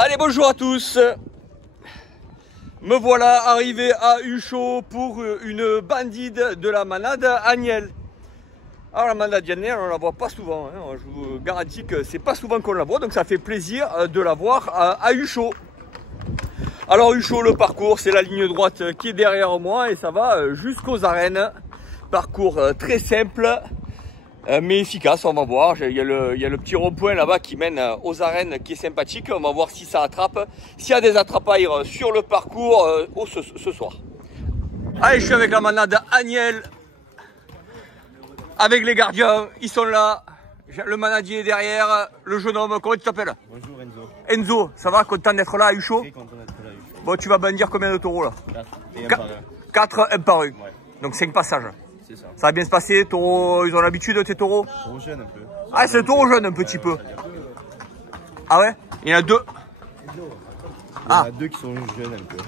Allez, bonjour à tous. Me voilà arrivé à Huchot pour une bandide de la manade Agnelle. Alors la manade Agnelle, on ne la voit pas souvent, hein. Je vous garantis que c'est pas souvent qu'on la voit, donc ça fait plaisir de la voir à Huchot. Alors Huchot, le parcours, c'est la ligne droite qui est derrière moi et ça va jusqu'aux arènes. Parcours très simple mais efficace, on va voir. Il y a le petit rond-point là-bas qui mène aux arènes qui est sympathique. On va voir si ça attrape, s'il y a des attrapailles sur le parcours ce soir. Allez, je suis avec la manade Agnelle, avec les gardiens, ils sont là. Le manadier est derrière, le jeune homme, comment tu t'appelles? Bonjour Enzo. Enzo, ça va? Content d'être là à Huchot? Très content d'être là à Huchot. Bon, tu vas bandir combien de taureaux là? 4 et un par un. 4, un par un. Ouais. Donc 5 passages. C'est ça. Ça va bien se passer, taureaux, ils ont l'habitude tes taureaux? Taureau jeune un peu. Ah, c'est le taureau jeune un petit peu. Ah ouais? Il y en a 2. Il y en a 2 qui sont jeunes un peu.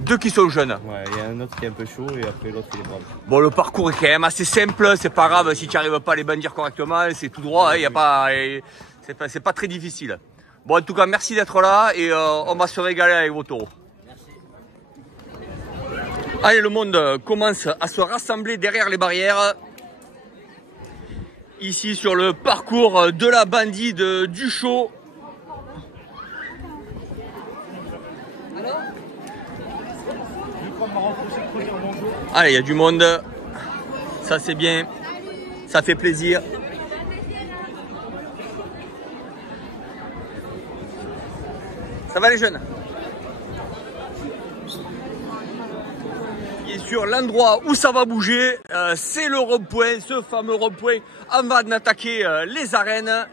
2 qui sont jeunes. Ouais, il y a un autre qui est un peu chaud et après l'autre il est brave. Bon, le parcours est quand même assez simple, c'est pas grave si tu n'arrives pas à les bandir correctement, c'est tout droit, hein, y a pas, c'est pas très difficile. Bon, en tout cas, merci d'être là et on va se régaler avec vos taureaux. Allez, le monde commence à se rassembler derrière les barrières. Ici sur le parcours de la bandide d'Huchot. Allez, il y a du monde. Ça c'est bien. Ça fait plaisir. Ça va les jeunes? Et sur l'endroit où ça va bouger, c'est le rond-point, ce fameux rond-point avant d'attaquer les arènes.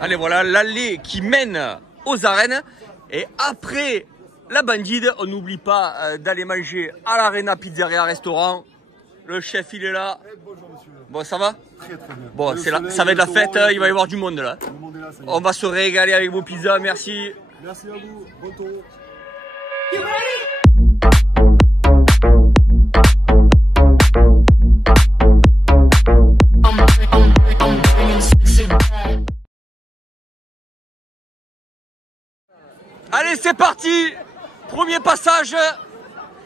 Allez, voilà l'allée qui mène aux arènes. Et après la bandide, on n'oublie pas d'aller manger à l'Arena Pizzeria Restaurant. Le chef, il est là. Bonjour monsieur. Bon, ça va? Très très bien. Bon, ça va être la fête, il va y avoir du monde là. Le monde est là, ça y est. On va se régaler avec vos pizzas, merci. Merci à vous, bon taureau. Allez, c'est parti. Premier passage.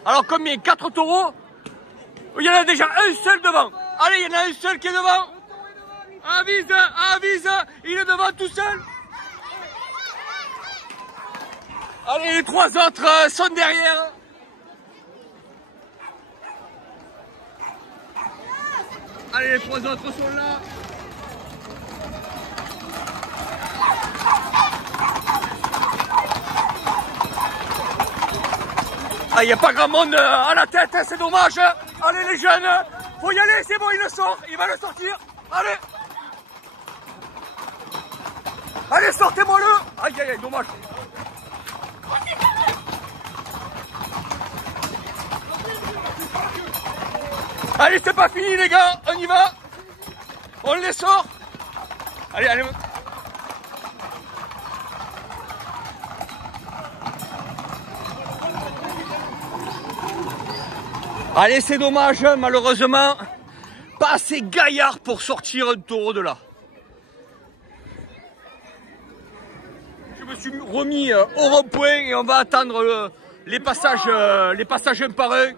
Alors combien? 4 taureaux? Il y en a déjà un seul devant. Allez, il y en a un seul qui est devant. Avise, avise, il est devant tout seul. Allez, les 3 autres sont derrière. Allez, les 3 autres sont là. Ah, il n'y a pas grand monde à la tête, c'est dommage. Allez les jeunes, faut y aller, c'est bon, il le sort, il va le sortir. Allez. Allez, sortez-moi-le. Aïe, aïe, aïe, dommage. Allez, c'est pas fini les gars, on y va. On les sort. Allez, allez. Allez, c'est dommage, malheureusement, pas assez gaillard pour sortir un taureau de là. Je me suis remis au rond-point et on va attendre les passages un par un.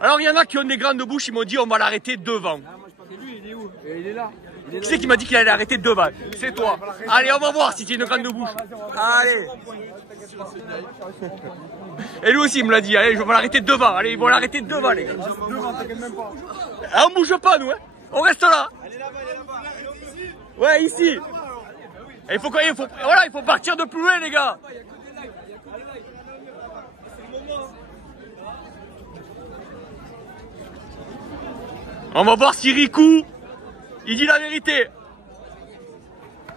Alors, il y en a qui ont des grandes bouches, ils m'ont dit on va l'arrêter devant. Lui, il est où? Il est là. Qui c'est qui m'a dit qu'il allait arrêter devant? C'est toi. Allez, on va voir si tu as une grande bouche. Allez. Et lui aussi il me l'a dit, allez, je vais l'arrêter devant. Allez, ils vont l'arrêter devant les gars. Devant, t'inquiète même pas. Ah, on bouge pas nous, hein. On reste là. Ouais, ici. Et il faut quoi? Voilà, il faut partir de plus loin les gars. On va voir si Riku, il dit la vérité.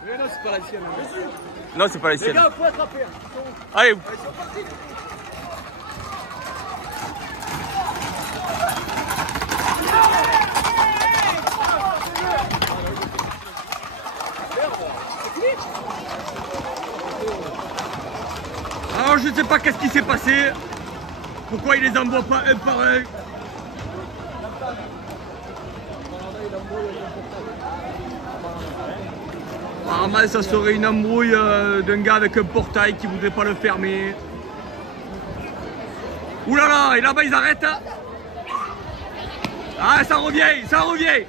Mais non, c'est pas la sienne. Non, c'est pas la sienne. Les gars, faut attraper. Allez. Alors je ne sais pas qu'est-ce qui s'est passé. Pourquoi il les envoie pas un par un. Apparemment, ça serait une embrouille d'un gars avec un portail qui voudrait pas le fermer. Ouh là là, et là-bas ils arrêtent. Ah, ça revient, ça revient.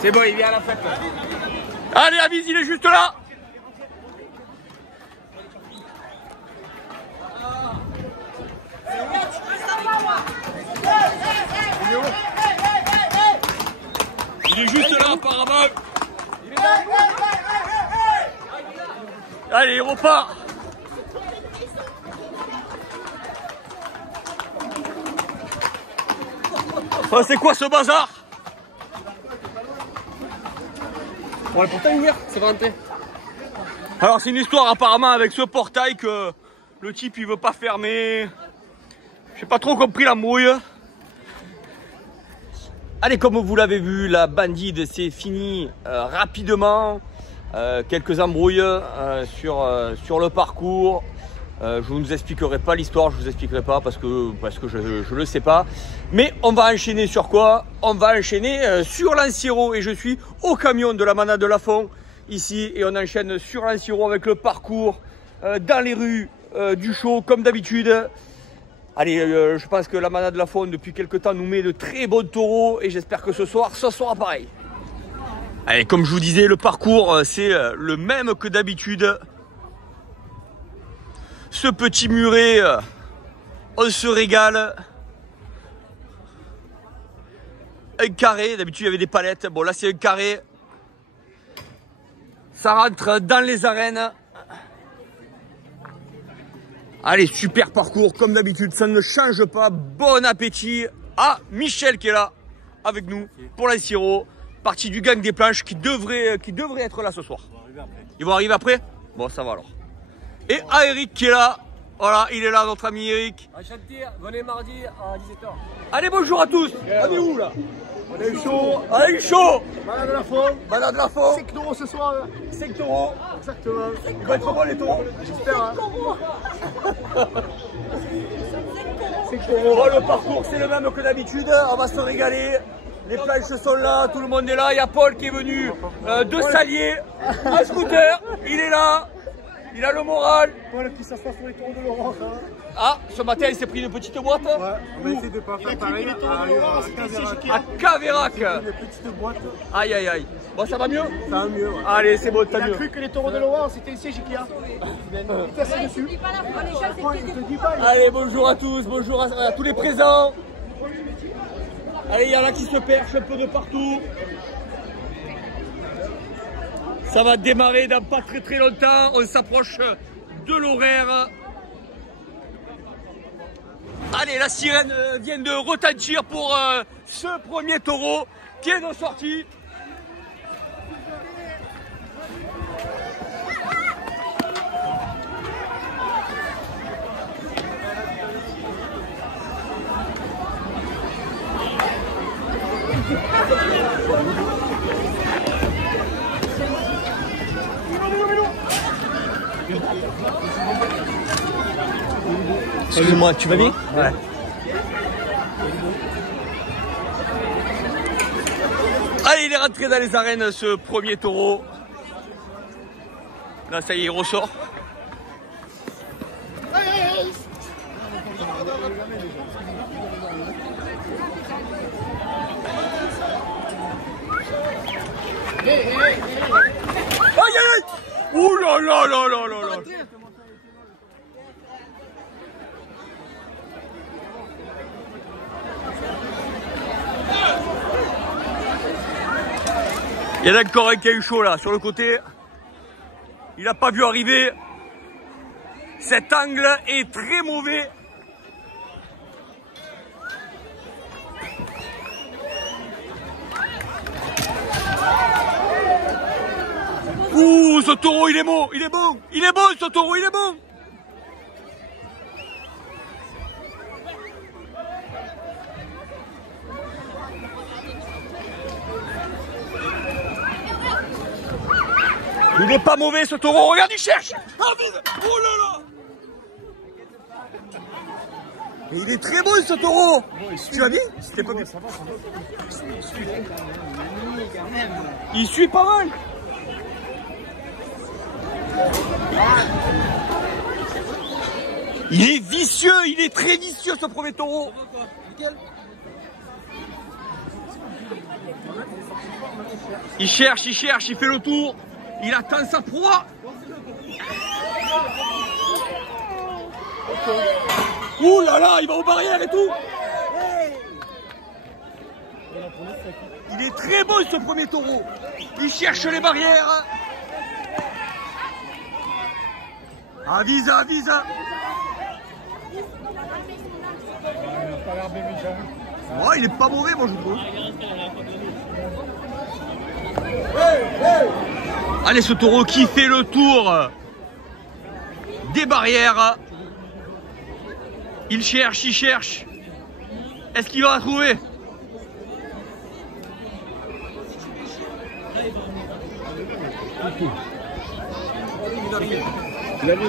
C'est bon, il vient à la fête. Allez, Avis, il est juste là. Il est juste là, apparemment. Allez, il repart. Oh, c'est quoi ce bazar? Bon, le portail ouvert, c'est pas rentré. Alors c'est une histoire apparemment avec ce portail que le type il veut pas fermer. J'ai pas trop compris la mouille. Allez, comme vous l'avez vu, la bandide c'est fini rapidement. Quelques embrouilles sur le parcours. Je ne vous expliquerai pas l'histoire, je vous expliquerai pas parce que je le sais pas. Mais on va enchaîner sur quoi? On va enchaîner sur l'Ansiro et je suis au camion de la manade de Lafond ici et on enchaîne sur l'Ansiro avec le parcours dans les rues du show comme d'habitude. Allez, je pense que la manade de Lafond depuis quelques temps nous met de très bons taureaux et j'espère que ce soir, ça sera pareil. Allez, comme je vous disais, le parcours c'est le même que d'habitude. Ce petit muret, on se régale. Un carré, d'habitude il y avait des palettes. Bon là c'est un carré. Ça rentre dans les arènes. Allez, super parcours comme d'habitude, ça ne change pas. Bon appétit à Michel qui est là avec nous pour l'Ansiro. Partie du gang des planches qui devrait être là ce soir. Ils vont arriver après? Bon, ça va alors. Et à Eric qui est là. Voilà, il est là, notre ami Eric. Enchanté, venez mardi à 17h. Allez, bonjour à tous. On est où là? On a eu chaud. On a eu chaud. Malade de Lafond. Malade de Lafond. 5 euros ce soir. 5 taureaux. Exactement. Ils vont être bons les taureaux. J'espère. Hein. 5 taureaux. Bon, le parcours c'est le même que d'habitude. On va se régaler. Les planches sont là, tout le monde est là. Il y a Paul qui est venu de Salier. Un scooter, il est là. Il a le moral. Paul qui s'assoit sur les taureaux de Laurent. Hein. Ah, ce matin il s'est pris une petite boîte. Ouais, on va essayer de pas faire pareil. À Caverac. Une petite boîte. Aïe aïe aïe. Bon, ça va mieux? Ça va mieux. Ouais. Allez, c'est bon, t'as Il a mieux. cru que les taureaux de Laurent c'était un siège Ikea. Il cassé dessus. Allez, bonjour à tous, bonjour à tous les présents. Allez, il y en a qui se perchent un peu de partout. Ça va démarrer dans pas très longtemps. On s'approche de l'horaire. Allez, la sirène vient de retentir pour ce premier taureau qui est de sortie. Excuse-moi, tu vas bien? Ouais. Allez, il est rentré dans les arènes ce premier taureau. Là, ça y est, il ressort. Aïe aïe aïe! Ouh là là là là là là! Il y en a encore un qui a eu chaud là, sur le côté. Il n'a pas vu arriver. Cet angle est très mauvais. Ouh, ce taureau, il est bon, il est bon. Il est bon, ce taureau, il est bon. Il n'est pas mauvais ce taureau, regarde, il cherche. Ah, vite. Oh là là. Et il est très bon ce taureau. Tu l'as dit? C'était pas bien. Il suit pas mal. Il est vicieux, il est très vicieux ce premier taureau. Il cherche, il fait le tour. Il attend sa proie. Ouh là là, il va aux barrières et tout. Il est très bon ce premier taureau. Il cherche les barrières. Avise, avise. Oh, il est pas mauvais, moi je trouve. Allez, ce taureau qui fait le tour des barrières. Il cherche, il cherche. Est-ce qu'il va la trouver? Il a vu.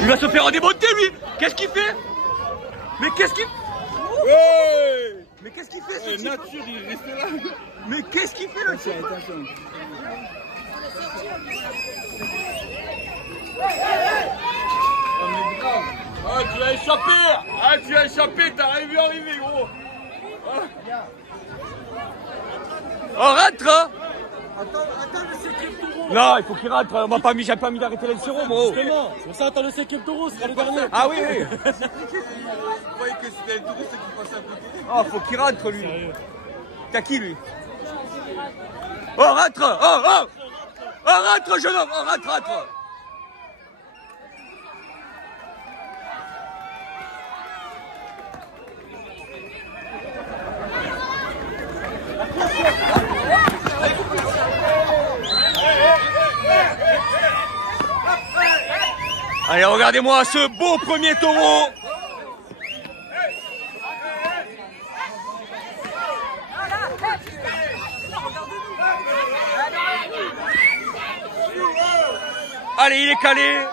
Il va se faire démonter lui. Qu'est-ce qu'il fait? Mais qu'est-ce qu'il... Mais qu'est-ce qu'il fait ce type? Nature, il est resté là. Mais qu'est-ce qu'il fait le type? Ah, tu as échappé. Ah, tu as échappé, t'as vu arriver, gros. Oh, rentre. Attends le cinquième taureau. Non, il faut qu'il rentre. On m'a pas mis, j'ai pas mis d'arrêter le sirop, moi. Justement, c'est pour ça attends le cinquième taureau, ce sera le dernier. Ah oui, oui. Je croyais que c'était un touriste qui passait à côté. Oh, faut qu'il rentre lui. T'as qui lui? Oh, rentre. Oh, oh. Oh, rentre, jeune homme. Oh, rentre, rentre. Allez, regardez-moi ce beau premier taureau. Allez, il est calé.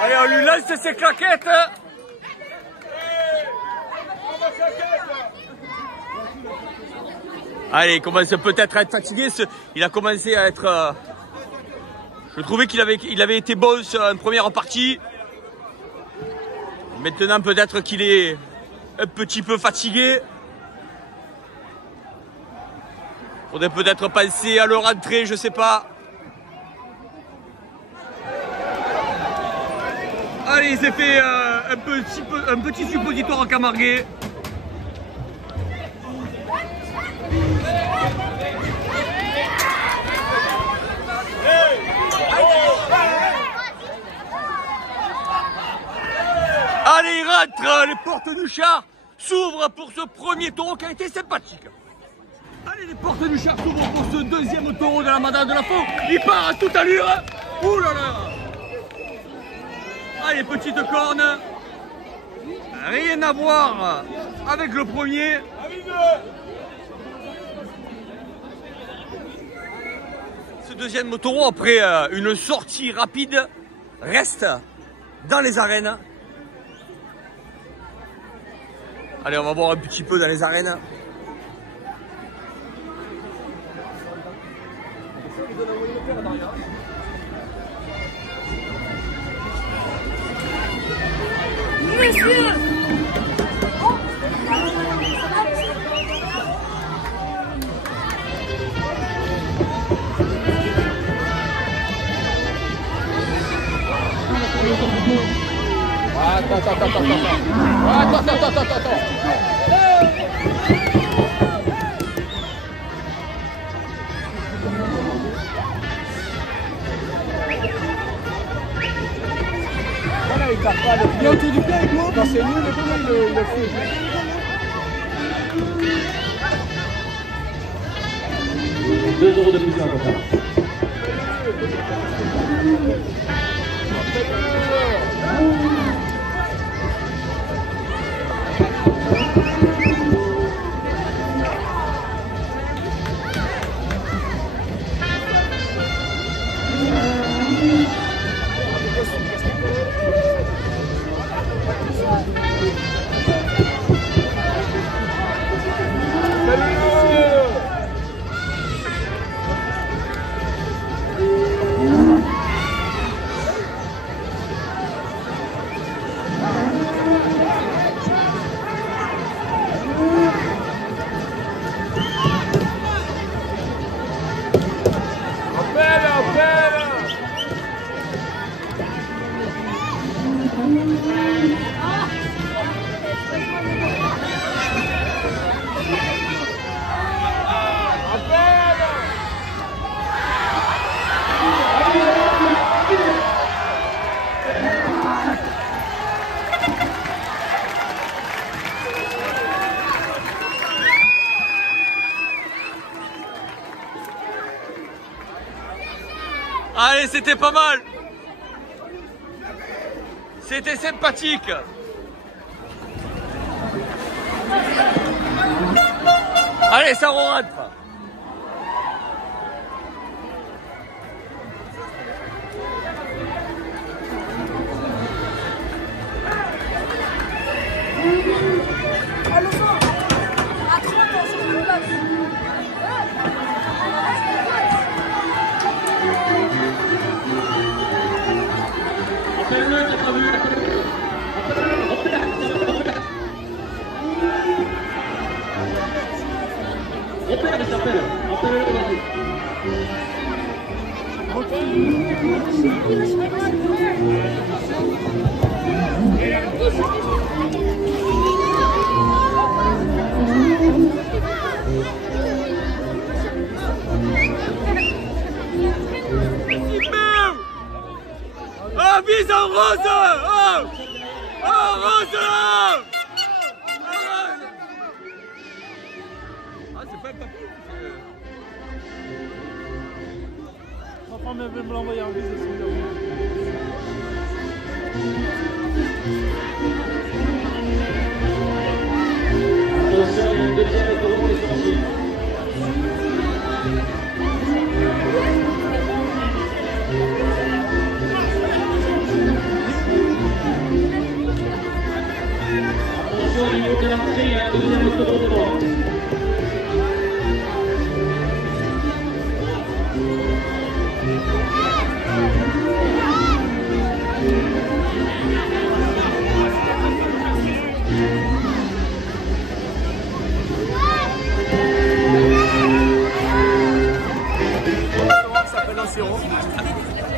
Allez, on lui lance ses claquettes. Allez, il commence peut-être à être fatigué. Il a commencé à être... Je trouvais qu'il avait été bon en première partie. Maintenant, peut-être qu'il est un petit peu fatigué. Faudrait peut-être penser à le rentrer, je sais pas. Allez, il s'est fait un petit suppositoire en Camarguais. Allez, il rentre, les portes du char s'ouvrent pour ce premier taureau qui a été sympathique. Allez, les portes du char s'ouvrent pour ce deuxième taureau de la Madame de la Faux. Il part à toute allure. Ouh là là. Allez, petite corne. Rien à voir avec le premier. Ce deuxième taureau, après une sortie rapide, reste dans les arènes. Allez, on va voir un petit peu dans les arènes. Monsieur! Voilà, il tape pas le pied autour du pied avec moi. Quand c'est nul, il le fout. 2 € de plus en total. Allez, c'était pas mal. C'était sympathique. Allez, ça rentre. Oh, vise en rose. Oh, rose là. Ah, c'est pas un papier. Ma femme veut me l'envoyer en vise aussi. Attention, il y a une deuxième tour pour les sportifs. Attention, au niveau de l'entrée, il y a un deuxième tour devant.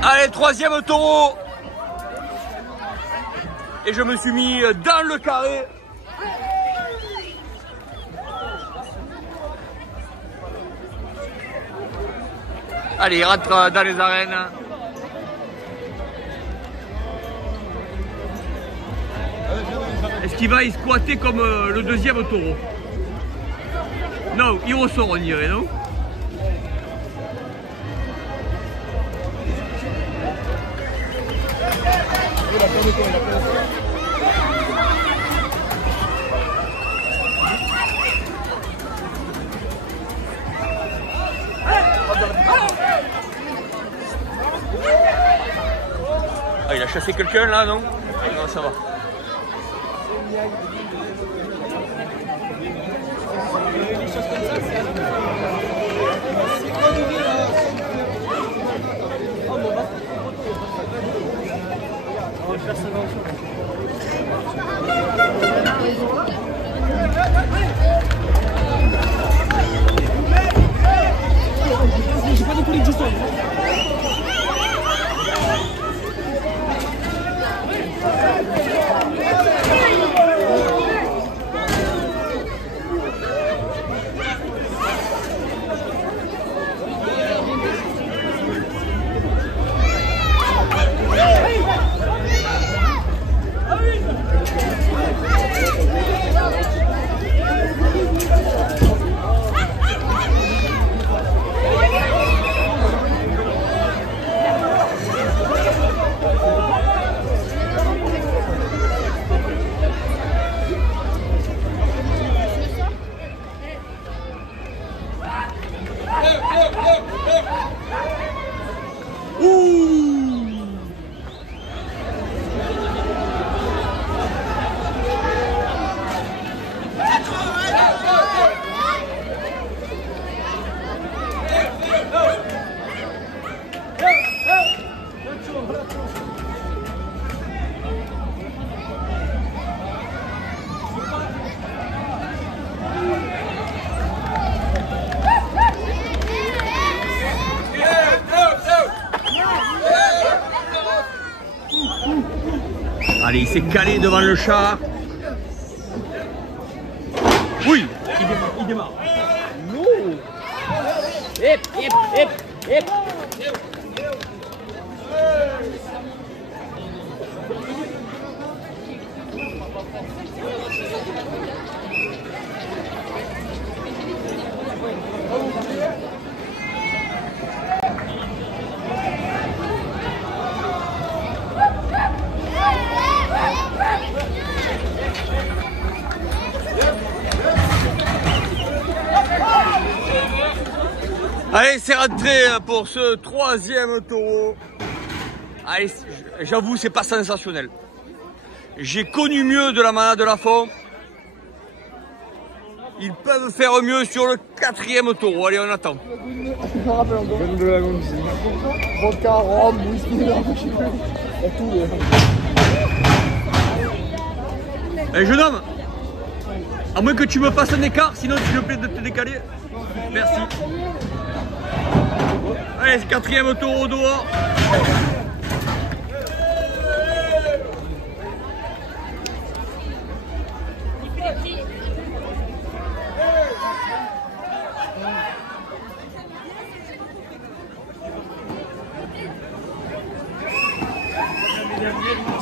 Allez, troisième taureau. Et je me suis mis dans le carré. Allez, il rentre dans les arènes. Est-ce qu'il va y squatter comme le deuxième taureau? Non, il ressort, on dirait, non? Ah, il a chassé quelqu'un là, non? Non, ça va. J'ai pas de poulet juste là. Allez, il s'est calé devant le chat. Oui, il démarre. Non. Hip, hip, hip, hip. Allez, c'est rentré pour ce troisième taureau. Allez, j'avoue, c'est pas sensationnel. J'ai connu mieux de la manade de Lafont. Ils peuvent faire mieux sur le quatrième taureau. Allez, on attend. De la vodka, rhum, whisky, tout. Jeune homme, à moins que tu me fasses un écart, sinon s'il te plaît de te décaler. Merci. Allez, c'est quatrième taureau dehors.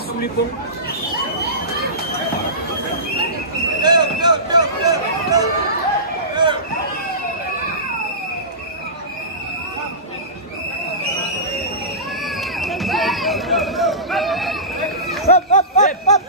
Sous les ponts. Hop, hop, hop, hop.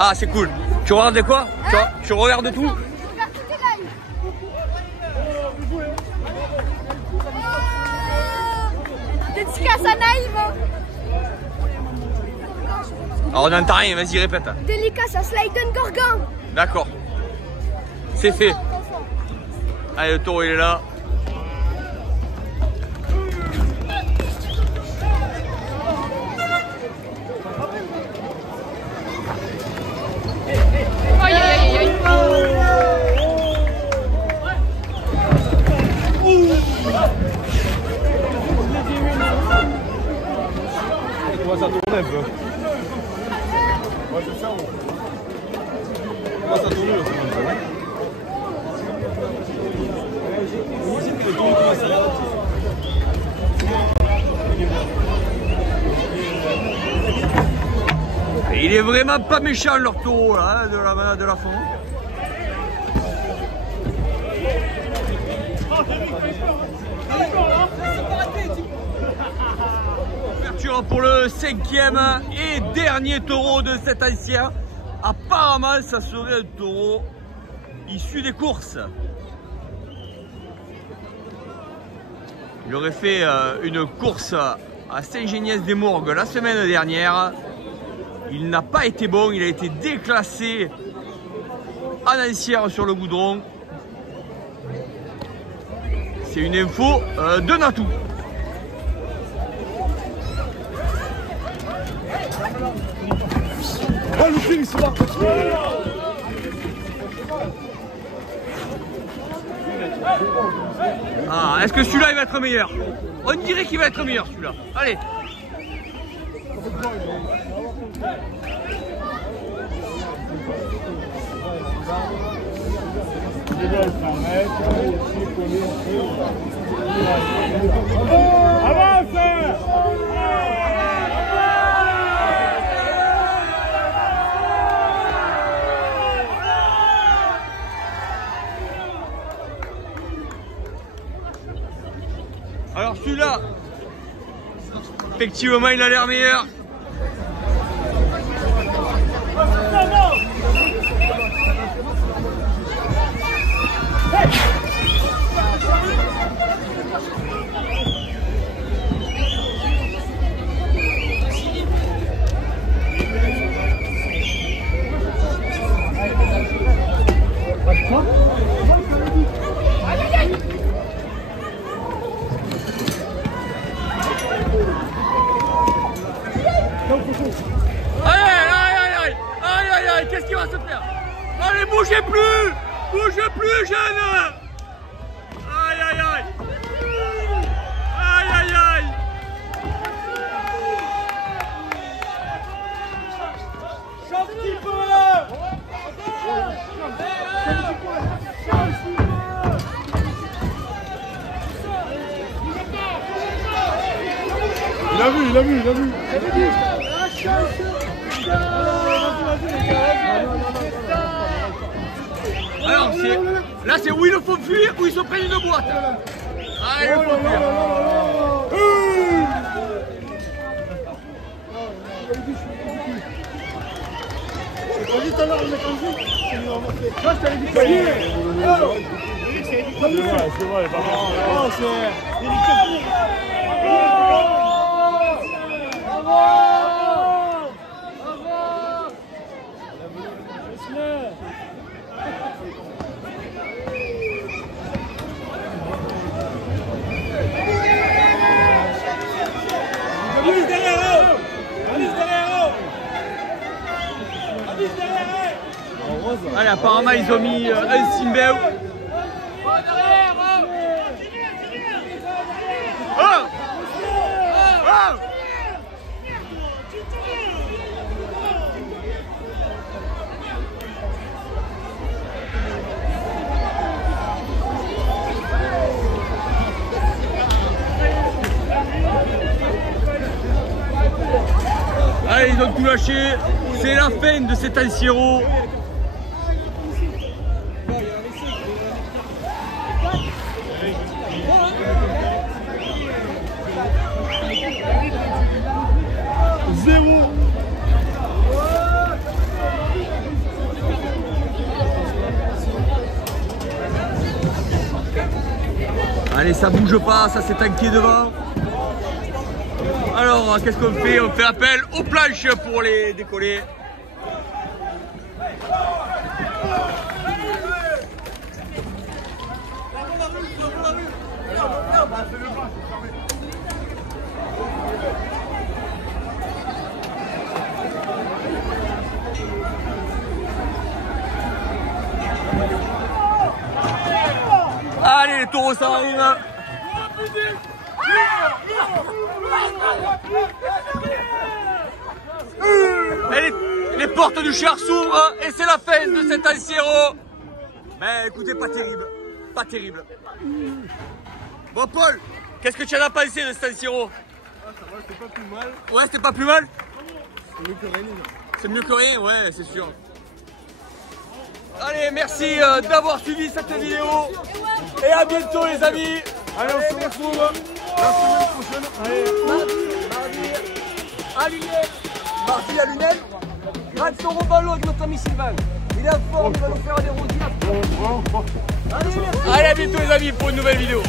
Ah, c'est cool. Tu regardes quoi? Tu regardes tout? Dédicace à Naïve. Alors on n'entend rien, vas-y répète. Dédicace à Slayton Gorgon. D'accord. C'est fait. Allez, le taureau il est là. Aïe aïe aïe aïe. Ça tourne un peu. Ouais, c'est ça. Ça tourne là. Il est vraiment pas méchant leur taureau là, hein, de la manade de Lafont. Pour le cinquième et dernier taureau de cet ancien. Apparemment, ça serait un taureau issu des courses. Il aurait fait une course à Saint-Géniès-des-Mourgues la semaine dernière. Il n'a pas été bon, il a été déclassé à Nancière sur le goudron. C'est une info de Natou. Oh, le film, c'est là. Ah, est-ce que celui-là il va être meilleur? On dirait qu'il va être meilleur celui-là. Allez. Avance! Alors celui-là, effectivement, il a l'air meilleur. Qu'est-ce qu'il va se faire? Allez, bougez plus! Bougez plus, jeune! Aïe, aïe, aïe! Aïe, aïe, aïe! Chauffe petit peu! Il a vu, il a vu, il a vu. Alors, là, c'est où il faut fuir, où ils se prennent une boîte. Ah, il faut fuir. T'as dit tout à l'heure, le mec en vie. Moi, je t'avais dit que c'est vrai, pas mal. Allez, apparemment ils ont mis un Simbeu. Allez, ils ont tout lâché. C'est la fin de cet Anciero. Allez, ça bouge pas, ça s'est tanké devant. Alors, qu'est-ce qu'on fait? On fait appel aux planches pour les décoller. Allez, les taureaux, ça arrive. Et les portes du char s'ouvrent et c'est la fin de cet Anciero. Mais écoutez, pas terrible. Pas terrible. Bon, Paul, qu'est-ce que tu en as pensé de cet Anciero? Ah, ça va, c'est pas plus mal. Ouais, c'était pas plus mal? C'est mieux que rien. C'est mieux que rien, ouais, c'est sûr. Allez, merci d'avoir suivi cette vidéo. Et à bientôt, les amis. Allez, on se retrouve la semaine prochaine. Allez, Mardi à Lunel. Grâce au Robalo avec notre ami Sylvain. Il est fort, il va nous faire des rôles. Allez, à bientôt, les amis, pour une nouvelle vidéo.